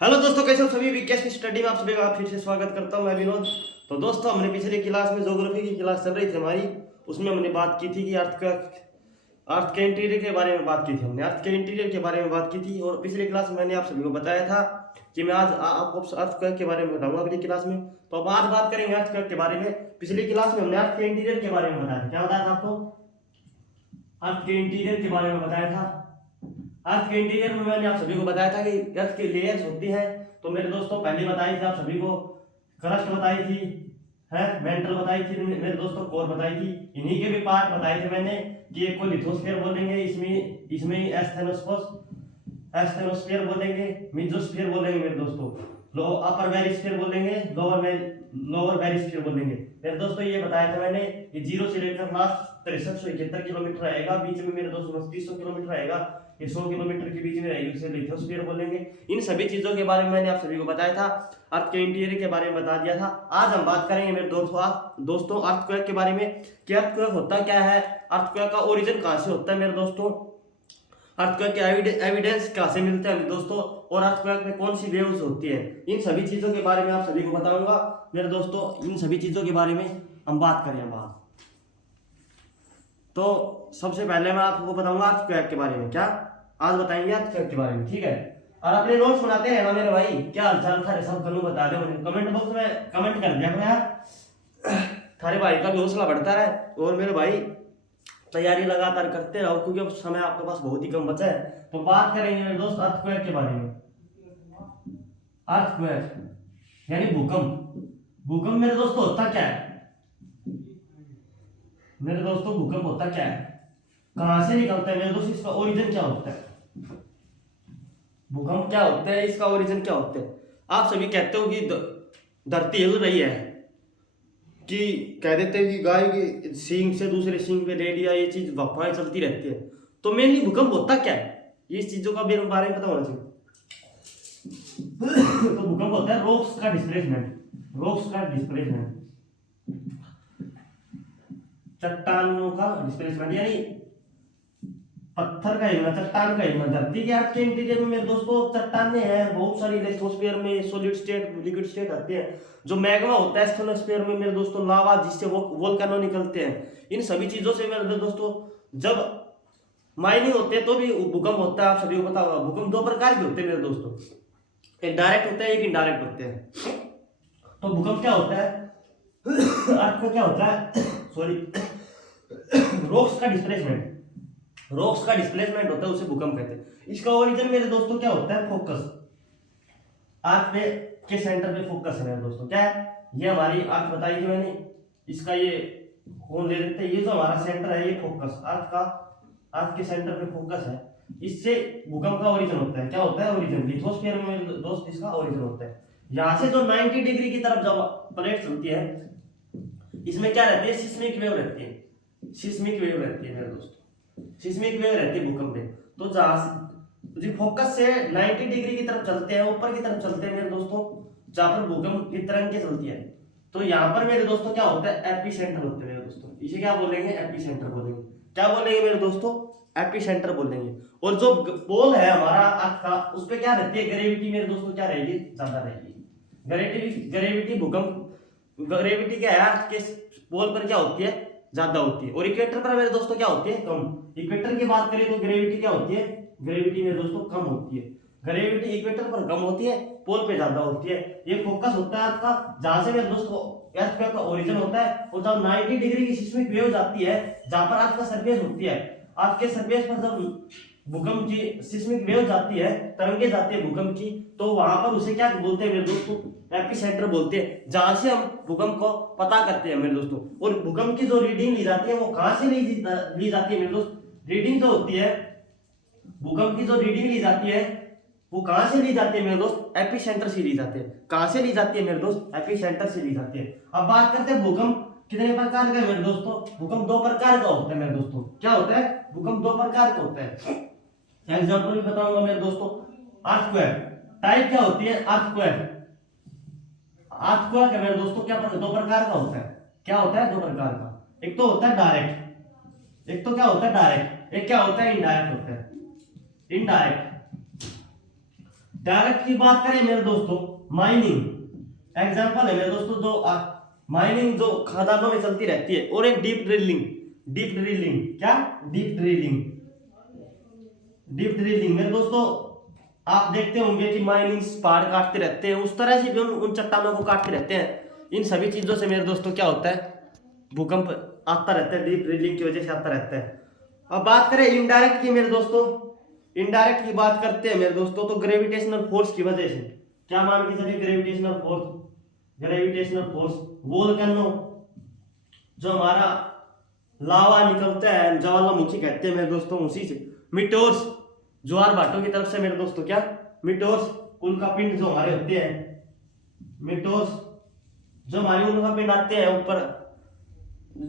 Hello दोस्तों, कैसे हो सभी। विकेश की स्टडी में आप सभी का फिर से स्वागत करता हूं। मैं विनोद। तो दोस्तों, हमने पिछले क्लास में ज्योग्राफी की क्लास चल रही थी हमारी। उसमें हमने बात की थी कि अर्थ के इंटीरियर के बारे में बात की थी। हमने अर्थ के इंटीरियर के बारे में बात की थी और पिछली क्लास में मैंने आप सभी को बताया था कि मैं आज आपको अर्थ के बारे में बताऊंगा अगली क्लास में। तो अब आज बात करेंगे अर्थ के बारे में। पिछली क्लास में हमने अर्थ के इंटीरियर के बारे में बताया था। क्या बताया था आपको? अर्थ के इंटीरियर के बारे में बताया था। अर्थ के इंटीरियर में मैंने आप सभी को बताया था कि अर्थ की लेयर्स होती है। तो मेरे दोस्तों, पहले बताई थी आप सभी को, क्रस्ट बताई थी, है मेंटल बताई थी मेरे दोस्तों, कोर बताई थी। इन्हीं के भी पार्ट बताए थे मैंने कि एक को लिथोस्फीयर बोलेंगे, इसमें एस्थेनोस्फीयर बोलेंगे, मेसोस्फीयर बोलेंगे मेरे दोस्तों, अपर बैरिस्फीयर बोलेंगे, लोअर बैरिस्फीयर बोलेंगे मेरे दोस्तों। ये बताया था मैंने कि 0 से लेकर लास्ट 6371 किलोमीटर रहेगा, बीच में मेरे दोस्तों 2900 किलोमीटर रहेगा, ये 100 किलोमीटर के बीच में रहेगी, उसे लिथोस्फीयर बोलेंगे। इन सभी चीजों के बारे में मैंने आप सभी को बताया था। अर्थ के इंटीरियर के बारे में बता दिया था। आज हम बात करेंगे मेरे दोस्तों अर्थक्वेक के बारे में कि अर्थक्वेक होता क्या है, अर्थक्वेक का ओरिजिन कहां से होता है मेरे दोस्तों, अर्थक्वेक के एविडेंस कहां से मिलते हैं मेरे दोस्तों, और अर्थक्वेक में कौन सी वेव्स होती है। इन सभी चीजों के बारे में आप सभी को बताऊंगा मेरे दोस्तों। इन सभी चीजों के बारे में हम बात करें बात। तो सबसे पहले मैं आपको बताऊंगा अर्थक्वेक के बारे में। क्या आज बताएंगे अर्थक्वेक के बारे में, ठीक है। और अपने नोट्स बनाते हैं ना मेरे भाई। क्या हालचाल था सब कल बता दे मुझे कमेंट बॉक्स में, कमेंट कर दिया करो यार। थारे भाई का भी हौसला बढ़ता रहे और मेरे भाई तैयारी लगातार करते रहो, क्योंकि अब समय आपके पास बहुत ही कम बचा है। तो बात करेंगे मेरे दोस्त अर्थक्वेक के बारे में। अर्थक्वेक यानी भूकंप। भूकंप मेरे दोस्तों होता क्या है? मेरे दोस्तों भूकंप होता क्या है, कहां से निकलता है मेरे दोस्त, इसका ओरिजिन क्या होता है? भूकंप क्या होता है, इसका ओरिजिन क्या होता है? आप सभी कहते हो कि धरती हिल रही है, कि कह देते हैं कि गाय के सींग से दूसरे सींग पे रेडिया, ये चीज अफवाहें चलती रहती है। तो मेनली भूकंप होता क्या है, ये इस चीजों का मेरे बारे में पता होना चाहिए। तो भूकंप होता है रॉक्स का डिस्प्लेसमेंट, रॉक्स का डिस्प्लेसमेंट, चट्टानों का डिस्प्लेसमेंट, यानी पत्थर का हिलना, चट्टान का हिलना। धरती के अर्थ के इंटीरियर में मेरे दोस्तों चट्टाने हैं बहुत सारी। लिथोस्फीयर में सॉलिड स्टेट, लिक्विड स्टेट आते हैं। जो मैग्मा होता है स्टेनोस्फीयर में मेरे दोस्तों लावा, जिससे वो वोल्केनो निकलते हैं। इन सभी चीजों से मेरे दोस्तों जब माइनिंग होते हैं तो भी भूकंप होता है। आप सभी को पता होगा भूकंप दो प्रकार के होते हैं मेरे दोस्तों, एक डायरेक्ट होते हैं, एक इनडायरेक्ट होते हैं। तो भूकंप क्या होता है, अर्थ को क्या होता है, सॉरी, रॉक्स का डिस्प्लेसमेंट, रॉक्स का डिस्प्लेसमेंट होता है, उसे भूकंप कहते हैं। इसका ओरिजिन मेरे दोस्तों क्या होता है, फोकस। अर्थ पे के सेंटर पे फोकस है मेरे दोस्तों। क्या है ये, हमारी अर्थ बताई थी मैंने, इसका ये कौन ले लेते हैं, ये जो हमारा सेंटर है ये फोकस, अर्थ का, अर्थ के सेंटर पे फोकस है। इससे भूकंप का ओरिजिन होता है। क्या होता है ओरिजिन, लिथोस्फीयर में मेरे दोस्त इसका ओरिजिन होता है। यहाँ से जो 90 डिग्री की तरफ जब प्लेट चलती है, इसमें क्या रहती है, सिस्मिक वेव रहती है, सिस्मिक वेव रहती है मेरे दोस्तों, सिस्मिक वेव रहती है भूकंप में। तो जहां जी फोकस से 90 डिग्री की तरफ चलते हैं, ऊपर की तरफ चलते हैं मेरे दोस्तों, जहां पर भूकंप की तरंग के चलती है। तो यहाँ पर मेरे दोस्तों क्या होता है, एपी सेंटर होते हैं मेरे दोस्तों। इसे क्या बोलेंगे, एपी सेंटर बोलेंगे। क्या बोलेंगे मेरे दोस्तों, एपी सेंटर बोलेंगे। और जो पोल है हमारा अर्थ का, उस पर क्या रहती है, ग्रेविटी मेरे दोस्तों क्या रहेगी, ज्यादा रहेगी। ग्रेविटी भूकंप, ग्रेविटी क्या है, अर्थ के पोल पर क्या होती है, ज्यादा होती है। और इक्वेटर पर मेरे दोस्तों क्या होती है, कम। इक्वेटर की बात करें तो ग्रेविटी क्या होती है, ग्रेविटी मेरे दोस्तों कम होती है। ग्रेविटी इक्वेटर पर कम होती है, पोल पे ज्यादा होती है। ये फोकस होता है आपका, जहां से मेरे दोस्तों अर्थ का ओरिजिन होता है। और जब 90 डिग्री की सिस्मिक वेव जाती है, जहां पर अर्थ का सरफेस होती है, अर्थ के सरफेस पर जब भूकंप की सिस्मिक वेव जाती है, तरंगे जाती है भूकंप की, तो वहां पर उसे क्या बोलते हैं मेरे दोस्तों, एपिसेंटर बोलते हैं, जहां से हम भूकंप को पता करते हैं मेरे दोस्तों। और भूकंप की जो रीडिंग ली जाती है वो कहां से ली जाती है मेरे दोस्त, रीडिंग जो होती है भूकंप की, जो रीडिंग ली जाती है वो कहां से ली जाती है मेरे दोस्त, एपिसेंटर से ली जाती है। कहां से ली जाती है मेरे दोस्त, एपिसेंटर से ली जाती है। अब बात करते हैं भूकंप कितने प्रकार का है मेरे दोस्तों। भूकंप दो प्रकार का होता है मेरे दोस्तों। क्या होता है, भूकंप दो प्रकार का होता है। एग्जांपल भी बताऊंगा मेरे दोस्तों। अर्थक्वेक टाइप क्या होती है, अर्थक्वेक, अर्थक्वेक है मेरे दोस्तों, क्या दो प्रकार का होता है। क्या होता है, दो प्रकार का। एक तो होता है डायरेक्ट, एक तो क्या होता है डायरेक्ट, एक क्या होता है, इनडायरेक्ट होता है। इनडायरेक्ट, डायरेक्ट की बात करें मेरे दोस्तों, माइनिंग एग्जांपल है मेरे दोस्तों, जो माइनिंग जो खदानों में चलती रहती है, और एक डीप ड्रिलिंग। डीप ड्रिलिंग क्या? Deep drilling. डीप ड्रिलिंग मेरे दोस्तों, आप देखते होंगे कि माइनिंग पहाड़ काटते रहते हैं, उस तरह से भी हम उन चट्टानों को काटते रहते हैं। इन सभी चीजों से मेरे दोस्तों क्या होता है? भूकंप आता रहता है, डीप ड्रिलिंग की वजह से आता रहता है। अब बात करें इनडायरेक्ट की मेरे दोस्तों, इनडायरेक्ट की बात करते हैं मेरे दोस्तों, तो ग्रेविटेशनल फोर्स की वजह से। क्या मान के चलिए? Gravitational force. Gravitational force, volcano, जो हमारा लावा निकलता है, ज्वालामुखी कहते हैं मेरे दोस्तों, उसी से। मीटोर्स, ज्वार भाटों की तरफ से मेरे दोस्तों क्या? मीटोर्स, उल्कापिंड जो हमारे होते हैं, मीटोर्स जो हमारे उल्कापिंड आते हैं ऊपर,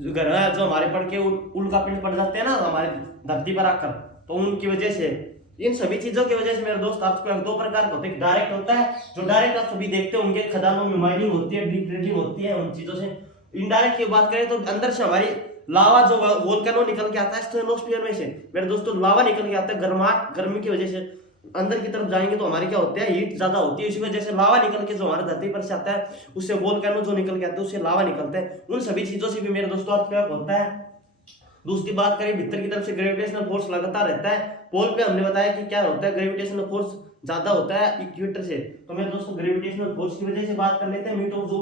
ग्रह जो हमारे पड़ के उल्कापिंड पड़ जाते हैं ना हमारे धरती पर आकर, तो उनकी वजह से, इन सभी चीजों की वजह से मेरे दोस्त आपको दो प्रकार का होता है। डायरेक्ट होता है, जो डायरेक्ट आप सभी देखते होंगे, खदानों में माइनिंग होती है, डीप ड्रिलिंग होती है, उन चीजों से। इनडायरेक्ट की बात करें तो अंदर से हमारी लावा जो वोल्केनो निकल के आता है स्ट्रेटोस्फीयर में से मेरे दोस्तों, लावा निकल के आता है, गर्माहट गर्मी की वजह से अंदर की तरफ जाएंगे तो हमारी क्या होती है? हीट ज्यादा होती है, इसी वजह से लावा निकल के जो हमारे धरती पर से आता है, उससे वोल्केनो जो निकल के आता है, उससे लावा निकलता है। उन सभी चीजों से भी मेरे दोस्तों आपको क्या होता है? दूसरी बात करें, भीतर की तरफ से ग्रेविटेशनल फोर्स लगातार रहता है। पोल पे हमने बताया कि क्या होता है? ग्रेविटेशनल फोर्स ज्यादा होता है इक्वेटर से। तो मेरे दोस्तों ग्रेविटेशनल फोर्स की वजह से बात कर लेते हैं। मीटो जो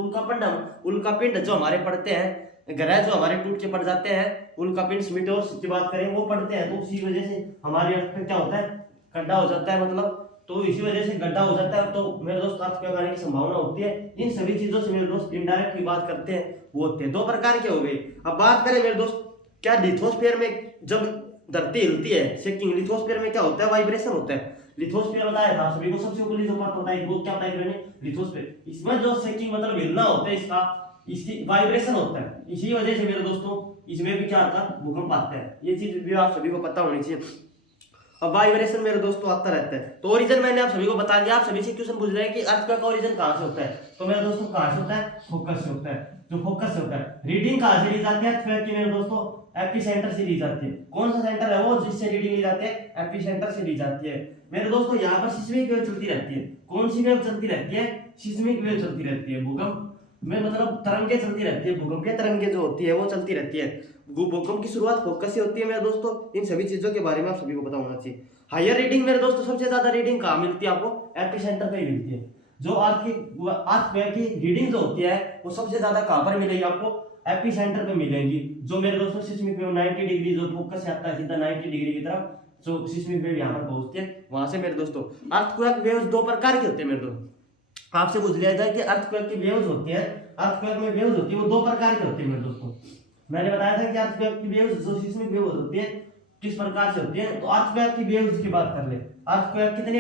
उल्कापिंड जो हमारे पड़ते हैं, ग्रह जो हमारे टूट के पड़ जाते हैं, उल्कापिंड मीटोर्स की बात करें, वो पड़ते हैं, तो उसी वजह से हमारे अर्थ पे क्या होता है? गड्ढा हो जाता है, मतलब तो इसी वजह से गड्ढा हो जाता है, तो मेरे दोस्त अर्थ पे आने की संभावना होती है। इन सभी चीजों से मेरे दोस्त इनडायरेक्ट की बात करते हैं, वो होते हैं। दो प्रकार के हो गए। अब बात करें मेरे दोस्त, क्या लिथोस्फीयर में जब धरती हिलती है, शेकिंग, लिथोस्फीयर में क्या होता है? वाइब्रेशन होता है। लिथोस्फीयर बताया था सभी को, सबसे ऊपर जो बात बताई वो क्या बताई मैंने? लिथोस्फीयर। इसमें जो शेकिंग मतलब हिलना होता है, इसका इसकी वाइब्रेशन होता है। इसी वजह से मेरे दोस्तों इसमें भी क्या आता है? भूकंप आता है। ये चीज भी आप सभी को पता होनी चाहिए। अब वाइब्रेशन मेरे दोस्तों आता रहता है। तो ओरिजिन मैंने आप सभी को बता दिया। आप सभी से क्वेश्चन पूछ रहे हैं कि अर्थक्वेक का ओरिजिन कहां से होता है? तो मेरे दोस्तों कहां से होता है? फोकस से होता है। जो फोकस से होता है, रीडिंग कहां से ली जाती है अर्थक्वेक की मेरे दोस्तों? एपिसेंटर से ली जाती है। कौन सा सेंटर है वो जिससे रीडिंग ली जाती है? एपिसेंटर से ली जाती है। मेरे दोस्तों यहाँ पर सिस्मिक वेव चलती रहती है। कौन सी वेव चलती रहती है? सिस्मिक वेव चलती रहती है। भूकंप में मतलब तरंगे चलती रहती है, भूकंप की तरंगे जो होती है वो चलती रहती है। भूकंप की शुरुआत फोकस से होती है मेरे दोस्तों। इन सभी चीजों के बारे में आप सभी को पता होना चाहिए। हायर रीडिंग मेरे दोस्तों, सबसे ज्यादा रीडिंग कहाँ मिलती है आपको? एपिसेंटर पे ही मिलती है। जो अर्थक्वेक की रीडिंग जो होती है वो सबसे ज्यादा कहाँ पर मिलेगी आपको? एपिसेंटर पे मिलेगी। जो मेरे दोस्तों सिस्मिक वेव 90 डिग्री जो फोकस से आता है सीधा 90 डिग्री की तरफ, जो सिस्मिक वेव यहाँ पर पहुंचती है, वहां से मेरे दोस्तों अर्थक्वेक वेव्स दो प्रकार की होती है मेरे दोस्तों। आपसे पूछ लिया जाए कि अर्थक्वेक की वेव्स होती है, अर्थक्वेक में वेव्स होती है, वो दो प्रकार की होती है मेरे दोस्तों। मैंने बताया था कि अर्थक्वेक की वेव्स जो सिस्मिक वेव होती है किस प्रकार से होती है। तो अर्थक्वेक की वेव्स की बात कर ले। अर्थक्वेक कितने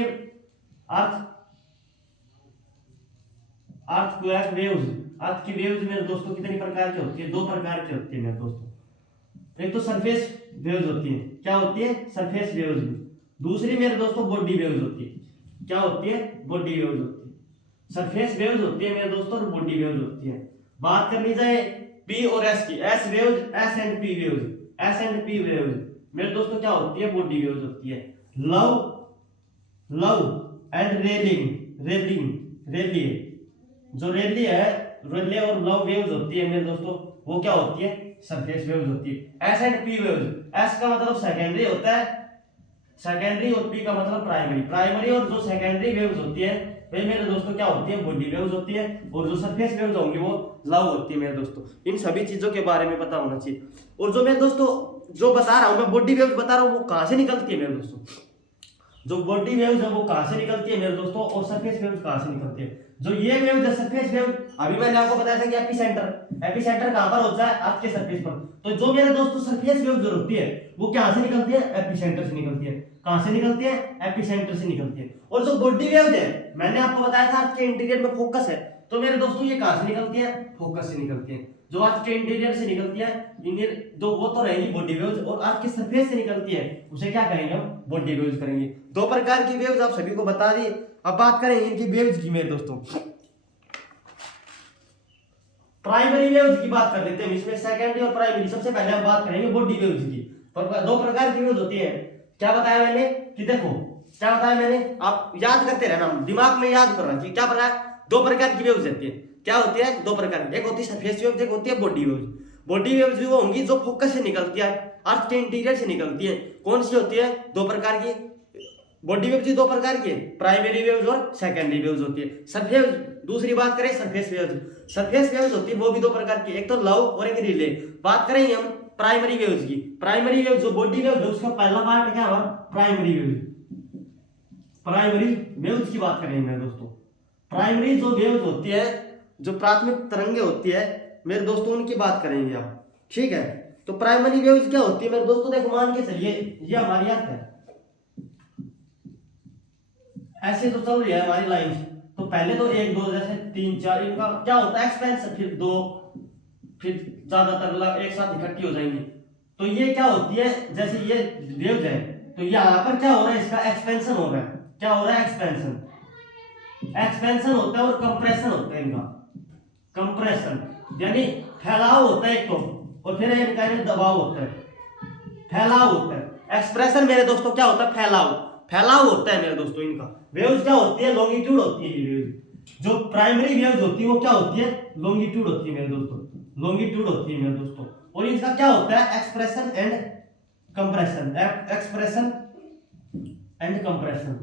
अर्थक्वेक वेव्स, अर्थ की वेव्स मेरे दोस्तों कितने प्रकार की होती है? दो प्रकार की होती है मेरे दोस्तों। एक तो सरफेस वेव्स होती है। क्या होती है? Surface waves. दूसरी मेरे दोस्तों बॉडी वेव्स होती है। क्या होती है? बॉडी वेव्स होती है। सरफेस वेव्स होती है मेरे दोस्तों और बॉडी वेव्स होती है। बात कर ली जाए पी और एस की, S waves, S and P waves. S and P waves मेरे दोस्तों क्या होती है? बॉडी वेव्स होती है। लव एंड रेलिए, जो रेली है, रेले और लव वेव्स होती है मेरे दोस्तों, वो क्या होती है? सरफेस वेव्स होती है। S and P waves, S का मतलब सेकेंडरी होता है, सेकेंडरी, और पी का मतलब प्राइमरी और जो सेकेंडरी वेव्स होती है वे मेरे दोस्तों क्या होती है? बॉडी वेव्स होती है। और जो सरफेस वेव्स होंगी वो लव होती है मेरे दोस्तों। इन सभी चीजों के बारे में पता होना चाहिए। और जो मेरे दोस्तों जो बता रहा हूं मैं, बॉडी वेव्स बता रहा हूं, वो कहां से निकलती है मेरे दोस्तों? जो बॉडी वेव्स है वो कहां से निकलती है मेरे दोस्तों, और सरफेस वेव्स कहां से निकलती है? जो ये वेव है सरफेस वेव, अभी मैंने आपको बताया था कि एपिसेंटर कहां पर होता है? आपके सरफेस पर। तो जो मेरे दोस्तों सरफेस वेव जो होती है वो कहां से निकलती है? एपिसेंटर से निकलती है। कहां से निकलती है? एपिसेंटर से निकलती है। और जो बॉडी वेव है मैंने आपको बताया था आपके इंटीरियर में फोकस है, तो मेरे दोस्तों ये कहां से निकलती है? फोकस से निकलती है। जो आज के इंटीरियर से निकलती है, जो वो तो रहेगी बॉडी वेव्स, और आज के सरफेस से निकलती है उसे क्या कहेंगे? हम बॉडी वेव्स करेंगे। दो प्रकार की वेव्स आप सभी को बता दी। अब बात करें इनकी वेव्स की मेरे दोस्तों, प्राइमरी वेव्स की बात कर लेते हैं। इसमें सेकेंडरी और प्राइमरी, सबसे पहले हम बात करेंगे बॉडी वेव्स की। दो प्रकार की वेव्स होती है। क्या बताया मैंने कि देखो क्या बताया मैंने, आप याद करते रहना, दिमाग में याद करना चाहिए। क्या पता है, दो प्रकार की वेव्स होती है। क्या होती है, दो प्रकार की, एक होती है सरफेस वेव्स, एक होती है बॉडी वेव्स। बॉडी वेव्स वो होंगी जो फोकस से निकलती है, अर्थ के इंटीरियर से निकलती है। कौन सी होती है, दो प्रकार की बॉडी वेव्स, दो प्रकार की है, प्राइमरी वेव्स और सेकेंडरी वेव्स होती है। सरफेस, दूसरी बात करें सरफेस वेव्स, सरफेस वेव्स होती है वो भी दो प्रकार की, एक तो लव और एक रिले। बात करेंगे हम प्राइमरी वेव्स की, प्राइमरी वेव्स जो बॉडी वेव्स है उसका पहला पार्ट क्या हुआ, प्राइमरी वेव्स। प्राइमरी वेव्स की बात करेंगे मेरे दोस्तों, प्राइमरी जो वेव्स होती है, जो प्राथमिक तरंगे होती है मेरे दोस्तों, उनकी बात करेंगे आप, ठीक है। तो प्राइमरी वेव्स क्या होती है मेरे दोस्तों, देखो मान के चलिए ये हमारी अर्थ है, ऐसे तो चल रही है हमारी लाइन, तो पहले तो एक दो जैसे तीन चार, इनका क्या होता है एक्सपेंशन, फिर दो, फिर ज्यादातर एक साथ इकट्ठी हो जाएंगी। तो ये क्या होती है, जैसे ये वेव्स है, तो यहाँ पर क्या हो रहा है, इसका एक्सपेंशन हो रहा है। क्या हो रहा है, एक्सपेंशन, एक्सपेंशन होता है और कंप्रेशन होता है इनका। कंप्रेशन यानी फैलाव होता है एक तो, और फिर इनका दबाव होता है, फैलाव होता है। एक्सप्रेशन मेरे दोस्तों क्या होता है, फैलाव, फैलाव होता है मेरे दोस्तों इनका। वेव्स क्या होती है, लॉन्गिट्यूड होती है ये वेव्स। जो प्राइमरी वेव्स होती है वो क्या होती है, लॉन्गिट्यूड होती है मेरे दोस्तों, लॉन्गिट्यूड होती है मेरे दोस्तों। और इनका क्या होता है, expression and compression, expression and compression.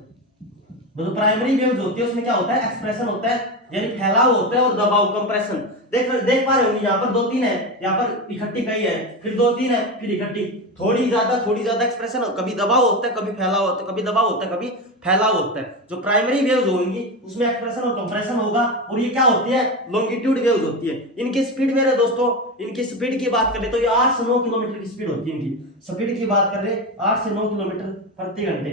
जो प्राइमरी वेव्स होती है उसमें क्या होता है, एक्सप्रेशन होता है यानी फैलाव होता है, और दबाव कंप्रेशन। देख पा रहे होंगे यहाँ पर दो तीन है, यहाँ पर इकट्ठी कई है, फिर दो तीन है, फिर इकट्ठी, थोड़ी ज्यादा एक्सप्रेशन, कभी दबाव होता है, कभी फैलाव होता है, कभी दबाव होता है, कभी फैलाव होता है। जो प्राइमरी वेव्स होंगी उसमें एक्सप्रेशन और कंप्रेशन होगा। और ये क्या होती है, लॉन्गिट्यूड वेव्स होती है। इनकी स्पीड मेरे दोस्तों, इनकी स्पीड की बात करें तो ये 8 से 9 किलोमीटर की स्पीड होती है। इनकी स्पीड की बात कर रहे 8 से 9 किलोमीटर प्रति घंटे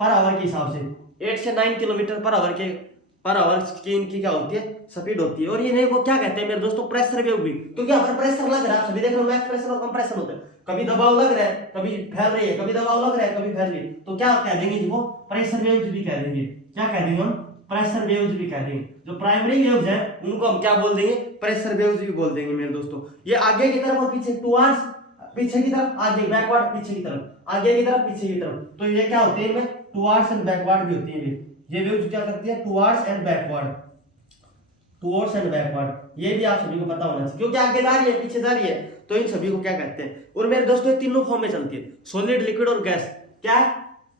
पर आवर के हिसाब से, 8 से 9 किलोमीटर पर आवर की इनकी क्या होती है, स्पीड होती है। और ये को क्या कहते हैं मेरे दोस्तों, प्रेशर वेव भी, क्योंकि यहाँ पर प्रेशर लग रहा है, आप सभी देख रहे हो, एक्सप्रेशन और कंप्रेशन होता है। कभी दबाव लग रहा है, कभी फैल रही है, कभी दबाव लग रहा है, कभी फैल रही है, तो क्या कह देंगे इसको, प्रेशर वेव्स भी कह देंगे। क्या कह देंगे हम, प्रेशर वेव्स भी कह देंगे। जो प्राइमरी वेव्स है उनको हम क्या बोल देंगे, प्रेशर वेव्स भी बोल देंगे मेरे दोस्तों। ये आगे की तरफ और पीछे, टुवर्ड्स, पीछे की तरफ, आगे बैकवर्ड, पीछे की तरफ, आगे की तरफ, पीछे की तरफ। तो ये क्या होते हैं, इनमें टुवर्ड्स एंड बैकवर्ड भी होती है। ये वेव्स क्या करती है, towards and backward, towards and backward. ये भी आप सभी को पता होना चाहिए, क्योंकि आगे जा रही है, पीछे जा रही है, तो इन सभी को क्या कहते हैं। और मेरे दोस्तों तीनों फॉर्म में चलती है, सॉलिड, लिक्विड और गैस। क्या है,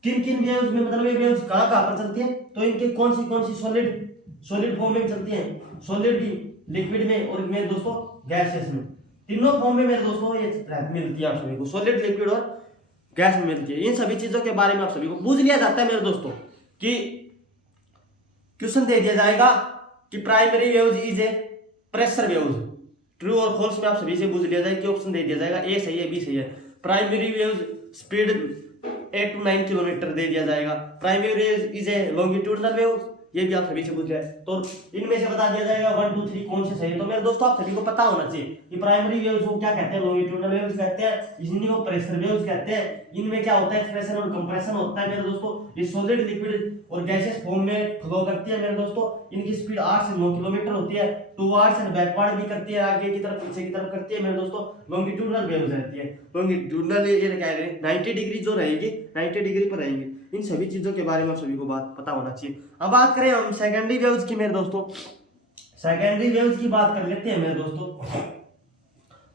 किन किन वेव्स में, मतलब ये वेव्स कहां पर चलती है, तो इनके कौन सी सॉलिड फॉर्म में चलती है, सॉलिड भी, लिक्विड में, और मेरे दोस्तों गैसेस में। तीनों फॉर्म में मेरे दोस्तों ये मिलती है आप सभी को, सॉलिड, लिक्विड और गैस में मिलती है। इन सभी चीजों के बारे में आप सभी को पूछ लिया जाता है मेरे दोस्तों, कि क्वेश्चन दे दिया जाएगा कि primary waves is A pressure waves, true और फॉल्स में आप सभी से पूछ लिया जाए कि ऑप्शन दे दिया जाएगा, ए सही है, बी सही है। Primary waves speed 8 to 9 kilometre दे दिया जाएगा। Primary waves is a longitudinal waves, ये भी आप सभी से पूछ लिया है, तो इनमें से बता दिया जाएगा 1 2 3 कौन से सही है। तो मेरे दोस्तों आप सभी को पता होना चाहिए कि प्राइमरी वेव्स को क्या कहते हैं, लॉन्गिट्यूडनल वेव्स कहते हैं, इन्हीं को प्रेशर वेव्स कहते हैं। इनमें क्या होता है, एक्सप्रेशन और कंप्रेशन होता है मेरे दोस्तों। ये सॉलिड, लिक्विड और गैसेस फॉर्म में फ्लो करती है मेरे दोस्तों। इनकी स्पीड 8 से 9 किलोमीटर होती है, टुवर्ड्स एंड बैकवर्ड भी करती है, आगे की तरफ, पीछे की तरफ करती है मेरे दोस्तों। लॉन्गिट्यूडनल वेव्स रहती है, लॉन्गिट्यूडनल ये कह रहे हैं 90 डिग्री जो रहेगी, 90 डिग्री पर रहेंगे। इन सभी चीजों के बारे में आप सभी को बात पता होना चाहिए। अब बात करें हम सेकेंडरी वेव्स की मेरे दोस्तों, सेकेंडरी वेव्स की बात कर लेते हैं मेरे दोस्तों।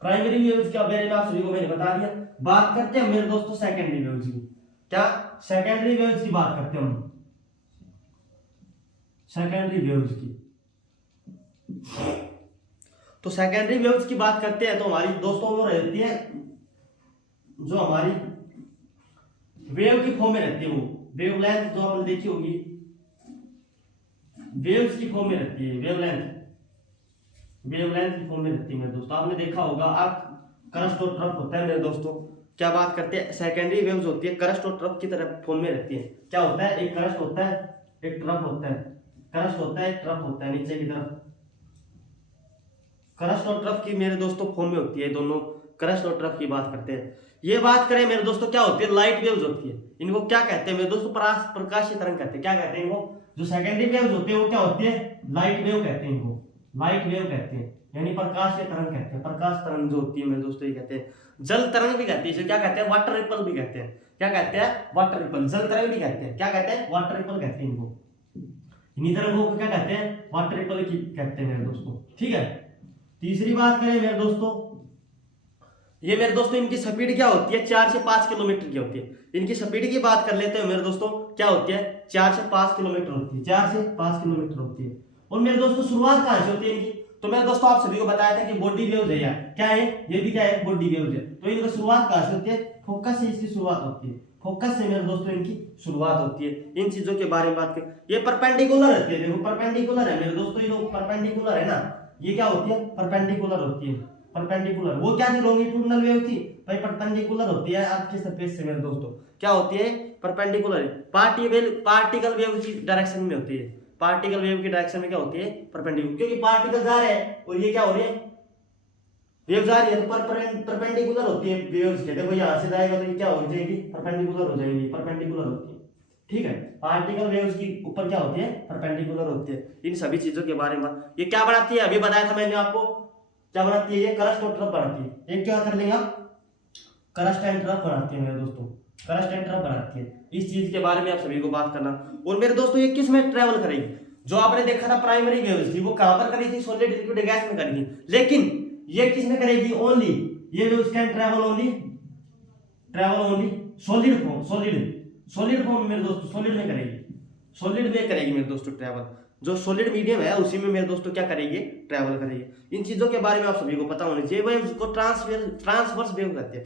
प्राइमरी वेव्स के बारे में आप सभी को मैंने बता दिया, बात करते हैं मेरे दोस्तों सेकेंडरी वेव्स की। क्या, सेकेंडरी वेव्स की बात करते हैं हम, सेकेंडरी वेव्स की। तो सेकेंडरी वेव्स की बात करते हैं तो हमारी दोस्तों वो रहती है, जो हमारी वेव की फॉर्म में रहती है, वो वेवलेंथ जो हमने देखी होगी, वेव्स की फॉर्म में रहती है, वेवलेंथ की फॉर्म में रहती है मेरे दोस्तों। आपने देखा होगा, आप क्रस्ट और ट्रफ होता है मेरे दोस्तों। क्या बात करते हैं, सेकेंडरी वेव्स होती है क्रस्ट और ट्रफ की तरह फॉर्म में रहती है। क्या होता है, एक क्रस्ट होता है, एक ट्रफ होता है, क्रस्ट होता है, एक ट्रफ होता है, नीचे की तरफ क्रस्ट और ट्रफ की मेरे दोस्तों फॉर्म में होती है, दोनों क्रस्ट और ट्रफ की बात करते हैं। ये बात करें मेरे दोस्तों, क्या होती है, लाइट वेव्स होती है। इनको क्या कहते हैं मेरे दोस्तों, प्रकाशीय तरंग कहते हैं। क्या कहते हैं इनको, जो सेकेंडरी वेव्स होती है वो क्या होती है, लाइट वेव कहते हैं इनको, लाइट वेव कहते हैं, यानी प्रकाशीय तरंग कहते हैं। प्रकाश तरंग जो होती है मेरे दोस्तों ये कहते हैं, जल तरंग भी कहते हैं, इसे क्या कहते हैं, वाटर रिपल भी कहते हैं। क्या कहते हैं, वाटर रिपल। जल तरंग भी कहते हैं, क्या कहते हैं, वाटर रिपल कहते हैं इनको। इन्हीं तरंगों को क्या कहते हैं, वाटर रिपल कहते हैं मेरे दोस्तों। ठीक है, तीसरी बात करें मेरे दोस्तों, ये मेरे दोस्तों इनकी स्पीड क्या होती है, 4 से 5 किलोमीटर की होती है। इनकी स्पीड की बात कर लेते हैं मेरे दोस्तों, क्या होती है, 4 से 5 किलोमीटर होती है, 4 से 5 किलोमीटर होती है। और मेरे दोस्तों शुरुआत कहां से होती है इनकी, तो मेरे दोस्तों आप सभी को बताया था कि बॉडी वेव्स है यार, क्या है, ये भी क्या है, बॉडी वेव्स है। तो इनकी शुरुआत कहां से होती है, फोकस से इसकी शुरुआत होती है, फोकस से मेरे दोस्तों इनकी शुरुआत होती है। इन चीजों के बारे में बात करें, ये परपेंडिकुलर रहती है, देखो परपेंडिकुलर है मेरे दोस्तों, ये जो परपेंडिकुलर है ना, ये क्या होती है, परपेंडिकुलर होती है। परपेंडिकुलर वो क्या थी, लॉन्गिट्यूडिनल वेव थी भाई, परपेंडिकुलर होती है आपके सरफेस से मेरे दोस्तों, क्या होती है, परपेंडिकुलर। पार्टिकल वेव की डायरेक्शन में होती है, पार्टिकल वेव की डायरेक्शन में क्या होती है, परपेंडिकुलर, क्योंकि पार्टिकल जा रहे हैं और ये क्या हो रही है, वेव जा रही है, तो परपेंडिकुलर होती है वेव्स के। देखो यहाँ से जाएगा तो ये क्या हो जाएगी, परपेंडिकुलर हो जाएगी, परपेंडिकुलर होती है। ठीक है, पार्टिकल वेव्स की ऊपर क्या होती है, परपेंडिकुलर होती है। इन सभी चीजों के बारे में ये क्या बनाती है, अभी बताया था मैंने आपको, क्या बनाती है, ये करस्ट और ट्रफ बनाती है। एक क्या कर लेंगे आप, करस्ट एंड ट्रफ बनाती है मेरे दोस्तों, करस्ट एंड ट्रफ बनाती है। इस चीज के बारे में आप सभी को बात करना। और मेरे दोस्तों ये किस में ट्रेवल करेगी, जो आपने देखा था प्राइमरी वेव्स थी वो कहां पर करी थी, सॉलिड लिक्विड गैस में करी थी, लेकिन ये किस में करेगी, ओनली ये waves can travel only solid form, solid form मेरे दोस्तों, सॉलिड में करेगी, सॉलिड में करेगी मेरे दोस्तों ट्रेवल। जो सॉलिड मीडियम है उसी में मेरे दोस्तों क्या करेगी, ट्रैवल करेगी। इन चीजों के बारे में आप सभी को पता होना चाहिए। वेव्स को ट्रांसवर्स वेव कहते हैं,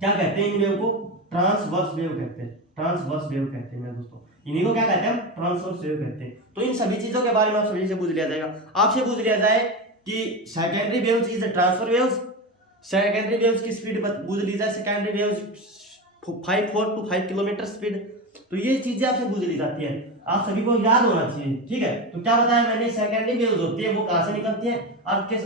क्या कहते हैं इन वेव को, ट्रांसवर्स वेव कहते हैं, ट्रांसवर्स वेव कहते हैं मेरे दोस्तों, इन्हीं को क्या कहते हैं, ट्रांसवर्स वेव कहते हैं। तो इन सभी चीजों के बारे में आप सभी से पूछ लिया जाएगा, आपसे पूछ लिया जाए कि secondary waves is transfer waves, secondary waves की स्पीड पूछ ली जाए, secondary waves 4 to 5 kilometre speed, तो ये चीजें आपसे पूछ ली जाती है, आप सभी को याद होना चाहिए। ठीक है, तो क्या बताया मैंने, सेकेंडरी वेव्स होती है वो कहां से निकलती है, आपके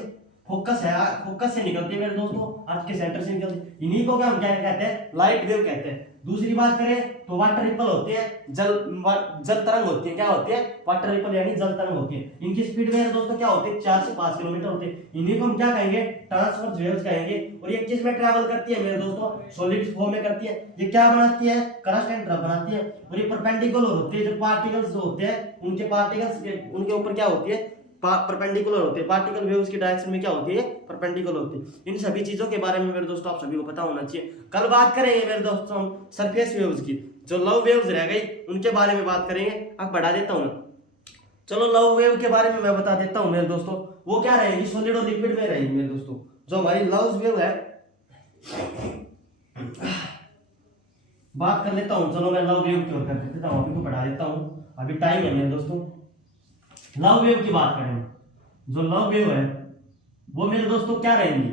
फोकस है, फोकस से निकलती है मेरे दोस्तों, आज के सेंटर से निकलती है। इन्हीं को क्या हम क्या कहते हैं, लाइट वेव कहते हैं। दूसरी बात करें तो वाटर रिपल होते हैं, जल तरंग होती है, क्या होती है, वाटर रिपल यानी जल तरंग होती है। इनकी स्पीड मेरे दोस्तों क्या होती है, 4 से 5 किलोमीटर होती है। इन्हीं को हम क्या कहेंगे, ट्रांसवर्स वेव्स कहेंगे। और ये किस में ट्रैवल करती है मेरे दोस्तों, सॉलिड फॉर्म में करती है। ये क्या बनाती है, करस्ट एंड ट्रफ बनाती है। और ये परपेंडिकुलर होती है, जो पार्टिकल्स जो होते हैं उनके पार्टिकल्स उनके ऊपर क्या होती है, परपेंडिकुलर होते हैं, पार्टिकल वेव्स की डायरेक्शन में क्या होती है, परपेंडिकुलर होती है। इन सभी चीजों के बारे में मेरे दोस्तों आप सभी को पता होना चाहिए। कल बात करेंगे मेरे दोस्तों हम सरफेस वेव्स की, जो लव वेव्स रह गई उनके बारे में बात करेंगे। आप बढ़ा देता हूं, चलो लव वेव के बारे में मैं बता देता हूं मेरे दोस्तों, वो क्या रहेगी, सॉलिड और लिक्विड में रहेगी मेरे दोस्तों। जो हमारी लव वेव है, बात कर लेता हूं, चलो मैं लव वेव की ओर कर देता हूं, अभी को बढ़ा देता हूं, अभी टाइम है मेरे दोस्तों। लव वेव की बात करें, जो लव वेव है वो मेरे दोस्तों क्या रहेंगी,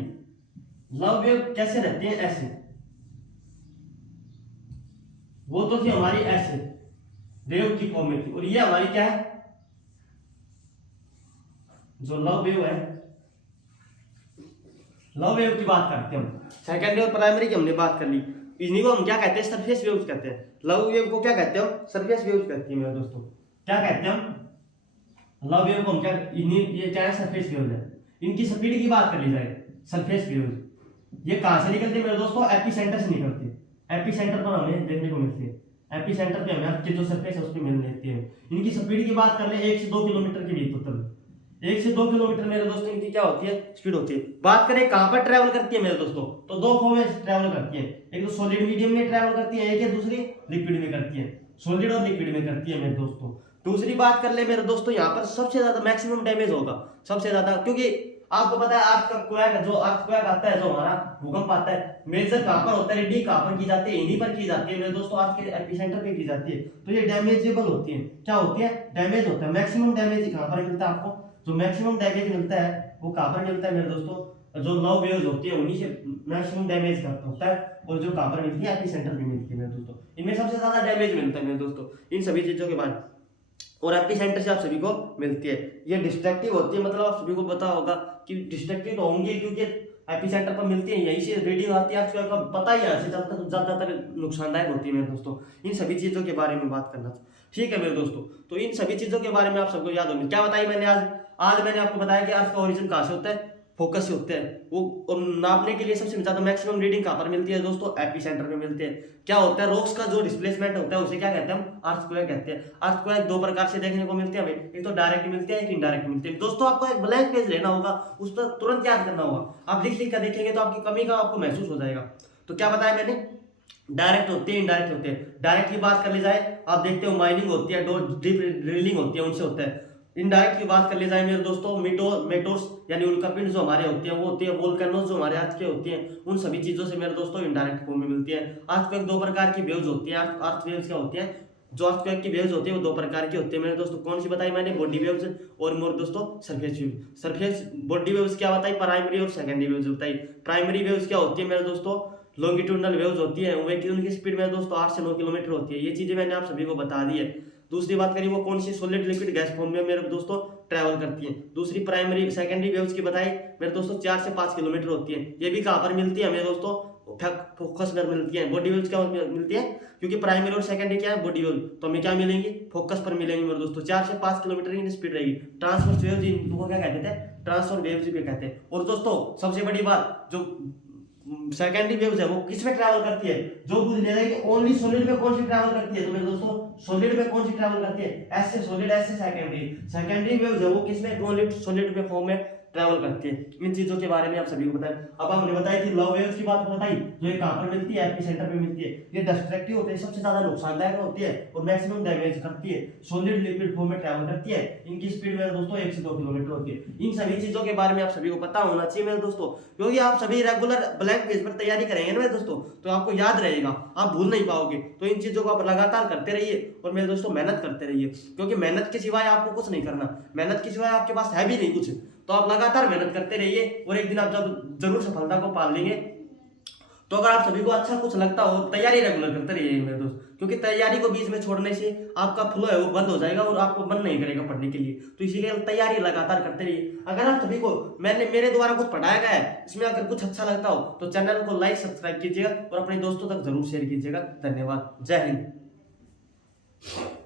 लव वेव कैसे रहती है, ऐसे, वो तो थी हमारी ऐसे वेव की फॉर्म में थी, और ये हमारी क्या है, जो लव वेव है, लव वेव की बात करते हैं हम, सेकेंडरी और प्राइमरी की हमने बात कर ली। इन्हीं को हम क्या कहते हैं, सरफेस वेव्स कहते हैं। लव वेव को क्या कहते हैं हम, सरफेस वेव्स कहते हैं मेरे दोस्तों। क्या कहते हैं हम, लव वेव को हम क्या, इन्हीं ये क्या है, सरफेस वेव्स है। इनकी स्पीड की बात कर ली जाए, सरफेस वेव्स ये कहां से निकलती है मेरे दोस्तों, एपिसेंटर से निकलती है। एपिसेंटर पर हमें देखने को मिलती है, एपिसेंटर पे हमें आपकी जो सरफेस है उस पर मिल जाती है। इनकी स्पीड की बात कर ले 1 से 2 किलोमीटर के बीच, मतलब 1 से 2 किलोमीटर मेरे दोस्तों इनकी क्या होती है, स्पीड होती है। बात करें कहां पर ट्रैवल करती है मेरे दोस्तों, तो 2 फॉर्म में ट्रैवल करती है, एक तो सॉलिड मीडियम में ट्रैवल करती है, एक है दूसरी लिक्विड में करती है, सॉलिड और लिक्विड में करती है मेरे दोस्तों। दूसरी बात कर ले मेरे दोस्तों, यहाँ पर सबसे ज्यादा मैक्सिमम डैमेज होगा, सबसे ज्यादा, क्योंकि आपको पता है अर्थक्वेक, जो अर्थक्वेक आता है, जो हमारा भूकंप आता है, मेजर कहां पर होता है, रीडिंग कहां पर की जाती है, इन्हीं पर की जाती है मेरे दोस्तों, आपके एपिसेंटर पे की जाती है। तो ये डैमेजेबल होती है, क्या होती है, डैमेज होता है। मैक्सिमम डैमेज कहां पर मिलता है आपको, जो मैक्सिमम डैमेज मिलता है वो कहां पर मिलता है मेरे दोस्तों, जो लव वेव्स होती है उन्हीं से मैक्सिमम डैमेज होता है, और जो कहां पर मिलती है, एपिसेंटर पे मिलती है मेरे दोस्तों। इनमें सबसे ज्यादा डैमेज मिलता है मेरे दोस्तों, इन सभी चीजों के बाद, और एपिसेंटर से आप सभी को मिलती है। ये डिस्ट्रक्टिव होती है, मतलब आप सभी को पता होगा कि डिस्ट्रक्टिव तो होंगी, क्योंकि एपिसेंटर पर मिलती है, यहीं से रीडिंग आती है, आपको पता ही है, ज्यादातर नुकसानदायक होती है मेरे दोस्तों। इन सभी चीजों के बारे में बात करना, ठीक है मेरे दोस्तों। तो इन सभी चीजों के बारे में आप सबको याद होंगे। क्या बताई मैंने आज मैंने आपको बताया कि अर्थ का ओरिजिन कहां से होता है, फोकस से होते हैं वो। और नापने के लिए सबसे ज्यादा मैक्सिमम रीडिंग कहाँ पर मिलती है दोस्तों? एपी सेंटर में मिलते हैं। क्या होता है, रॉक्स का जो डिस्प्लेसमेंट होता है उसे क्या कहते हैं हम? अर्थक्वेक कहते हैं। अर्थक्वेक दो प्रकार से देखने को मिलते हैं हमें, एक तो डायरेक्ट मिलते हैं, एक इनडायरेक्ट मिलते हैं। दोस्तों आपको एक ब्लैंक पेज लेना होगा, उस पर तुरंत याद करना होगा। आप लिख लिख कर देखेंगे तो आपकी कमी का आपको महसूस हो जाएगा। तो क्या बताया मैंने, डायरेक्ट होते हैं, इनडायरेक्ट होते हैं। डायरेक्ट की बात कर ली जाए, आप देखते हो माइनिंग होती है, डीप ड्रिलिंग होती है, उनसे होता है। इनडायरेक्ट की बात कर ली जाए मेरे दोस्तों, मेटोर्स यानी उल्कापिंड जो हमारे होते हैं वो होती है, वोल्केनोस जो हमारे अर्थ के होते हैं, उन सभी चीजों से मेरे दोस्तों इनडायरेक्ट फॉर्म में मिलती है। अर्थक्वेक दो प्रकार की वेव्स होती हैं। अर्थ वेव्स क्या होती हैं, जो अर्थक्वेक की वेव्स होती है वो दो प्रकार की होती है मेरे दोस्तों। कौन सी बताई मैंने? बॉडी वेव्स और मेरे दोस्तों surface waves. Surface body waves क्या बताई? प्राइमरी और सेकेंडरी वेव्स बताई। प्राइमरी वेव्स क्या होती है मेरे दोस्तों? लॉन्गिट्यूडनल वेव्स होती है, उनकी स्पीड मेरे दोस्तों 8 से 9 किलोमीटर होती है। ये चीजें मैंने आप सभी को बता दी है। दूसरी बात करिए, वो कौन सी सॉलिड लिक्विड गैस फॉर्म में मेरे दोस्तों ट्रैवल करती है। दूसरी प्राइमरी सेकेंडरी वेव्स की बताई मेरे दोस्तों 4 से 5 किलोमीटर होती है। ये भी कहाँ पर मिलती है मेरे दोस्तों? फोकस पर मिलती है। बॉडी वेव्स क्या मिलती है? क्योंकि प्राइमरी और सेकेंडरी क्या है? बॉडी वेव, तो हमें क्या मिलेंगी? फोकस पर मिलेंगे मेरे दोस्तों। 4 से 5 किलोमीटर की स्पीड रहेगी। ट्रांसवर्स वेव्स इनको क्या कहते थे? ट्रांसवर्स वेव्स भी कहते हैं। और दोस्तों सबसे बड़ी बात, जो सेकेंडरी वेव्स है वो किस में ट्रैवल करती है? जो पूछ लिया कि ओनली सॉलिड में कौन सी ट्रैवल करती है, तो मेरे दोस्तों सॉलिड में कौन सी ट्रैवल करती है? एस से सॉलिड, एस से सेकेंडरी। सेकेंडरी वेव्स है वो किस में? ओनली सॉलिड में फॉर्म में ट्रैवल करती है। इन चीजों के बारे में आप सभी को बताएं। अब हमने बताया कि लव वेव्स की बात बताई, जो ये कहां पर मिलती है? एपी सेंटर पे मिलती है। ये डिस्ट्रक्टिव होती है, सबसे ज्यादा नुकसानदायक होती है और मैक्सिमम डैमेज करती है। सॉलिड लिक्विड फॉर्म में ट्रैवल करती है। इनकी स्पीड मेरे दोस्तों 1 से 2 किलोमीटर होती है। इन सभी चीजों के बारे में आप सभी को पता होना चाहिए मेरे दोस्तों, क्योंकि आप सभी रेगुलर ब्लैंक पेज पर तैयारी करेंगे ना मेरे दोस्तों, तो आपको याद रहेगा, आप भूल नहीं पाओगे। तो इन चीजों को आप लगातार करते रहिए और मेरे दोस्तों मेहनत करते रहिए, क्योंकि मेहनत के सिवाय आपको कुछ नहीं करना। मेहनत के सिवाय आपके पास है भी नहीं कुछ, तो आप लगातार मेहनत करते रहिए और एक दिन आप जब जरूर सफलता को पाल लेंगे। तो अगर आप सभी को अच्छा कुछ लगता हो, तैयारी रेगुलर करते रहिए मेरे दोस्त, क्योंकि तैयारी को बीच में छोड़ने से आपका फ्लो है वो बंद हो जाएगा और आपको मन नहीं करेगा पढ़ने के लिए। तो इसीलिए तैयारी लगातार करते रहिए। अगर आप सभी को मेरे द्वारा कुछ पढ़ाया गया है, इसमें अगर कुछ अच्छा लगता हो तो चैनल को लाइक सब्सक्राइब कीजिएगा और अपने दोस्तों तक जरूर शेयर कीजिएगा। धन्यवाद। जय हिंद।